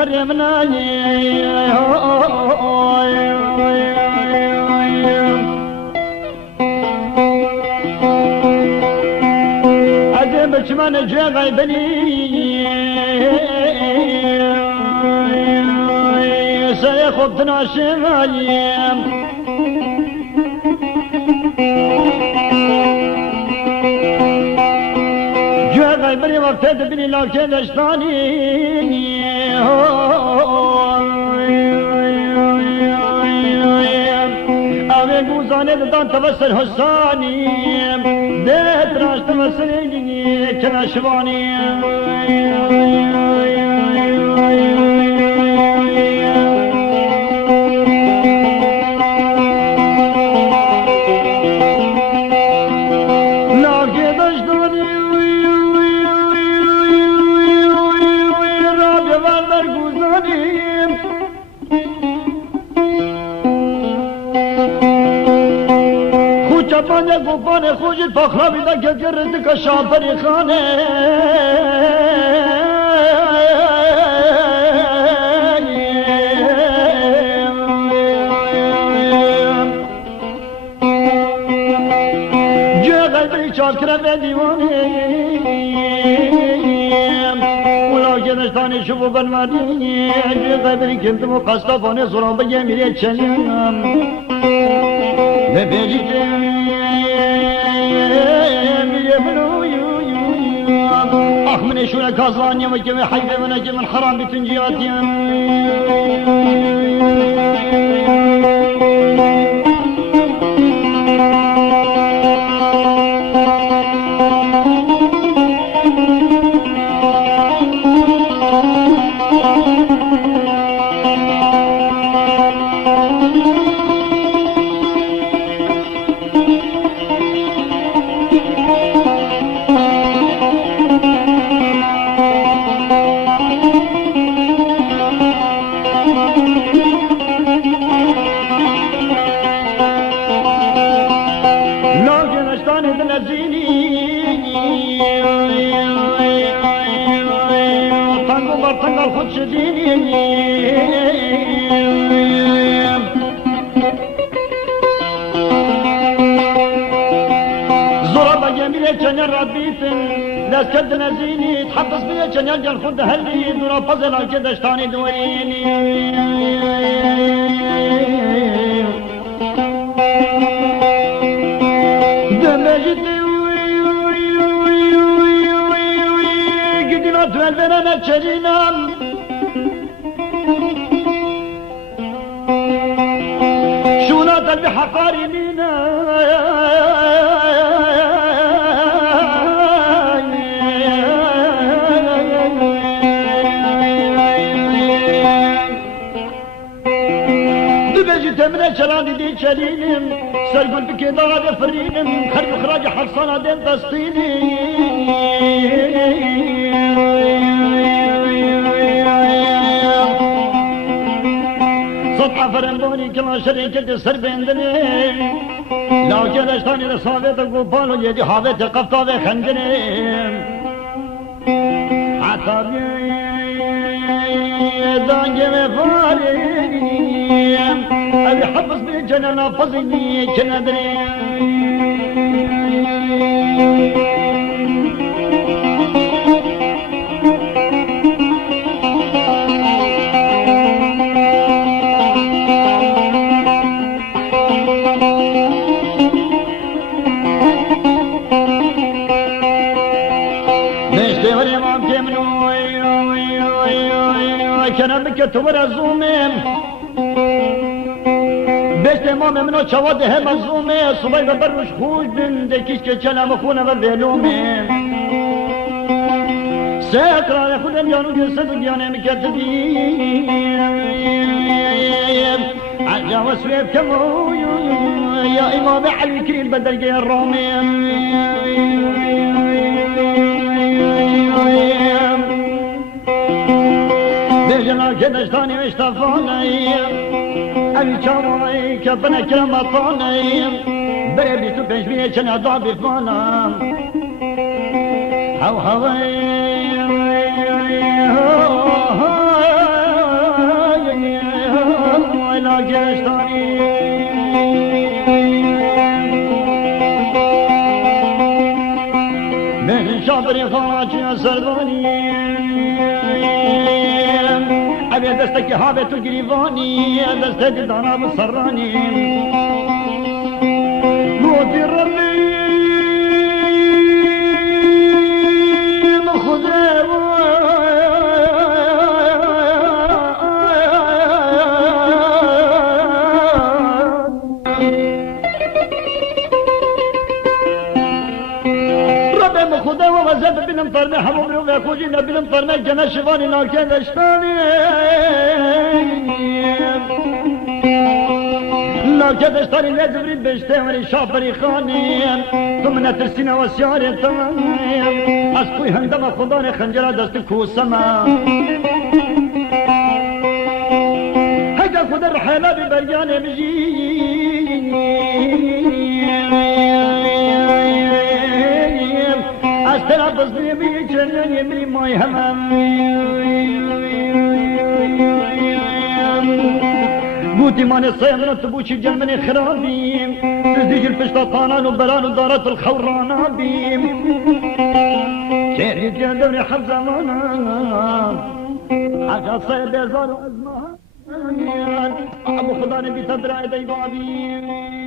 مريمنا أجيبك من جاغي بني سيخضنا شغايم جاغي بني وقتت بني لكن اشتاني أوي قوزاني دان تبسر حساني ديت راش تبسريني كنا شباني بانه گوبانه خوشید فخرابی دا که گرد کشان پری خانه جه غیبی چار کرده دیوانه اولا که دشتانی شبو بنوانی جه غیبی کمتمو قصدافانه سران بگه میره چنیم نبیجی من شو كازانيا وجمع حيفا ونجم الحرام بتنجياتهم لا سكدنا زيني تحبس بيا كان يلقى الخد هلي دورا فضلا كده اشتاني دوريني دمجتي قدنا تولبنا نتشجينا شونات بحقاري لينا تمنى شراني دي شرينم سرقل بكيضا دي فرينم خرج خراج حرصانا دي تسطيني صدحة فرنبوني كما شريكة سربندني لو كده اشتاني لصابت القبال يدي حابت قفطة دي خنجني عطابي دانجي مفاري أبي حبس بي جنانا فزيني جنادري نشتي وري ما بكمنو كان بك تمر الزومين بيت امام منو چواد هم مظلومه صبح ببرش خوش بن دکیش که کلام خونه و ولومه سکرار خودم یانو جسد گیانه میکردی عجا وسویب کمو یا امام علی کریل بدرگه الرومه بیجنا که دشتانی وشتفانه أبي شامي كفنا كلمة طاني بريبي تبيش بيه كنا ضعبي فانا هو هوي لاجشتانی من شابری خواچی سردانی ابی دستکی هاوه تو گریوانی دسته دانا بسرانی موتی ربی خدا خدا و وزد بینم فرمه همون رو و خوشی نبینم فرمه جنه شوانی ناکه دشتانی ناکه دشتانی نزوری بشته ولی شافری خانی تو من ترسین و سیارتان از کوی هندم خدا خنجر دست کوسم هکا خدا رحیلا بی برگانه بجی از طرف بزنی بی چنین یمری مای همم بودی من سیمنا تبوشی جنبنی خرابیم تزدیج الفشتا طانان و بران و دارت الخورانا بیم شهری جان دور حفظمانا عجا صيب يزار و ازمان ابو خدا نبی تدرائي دي بابي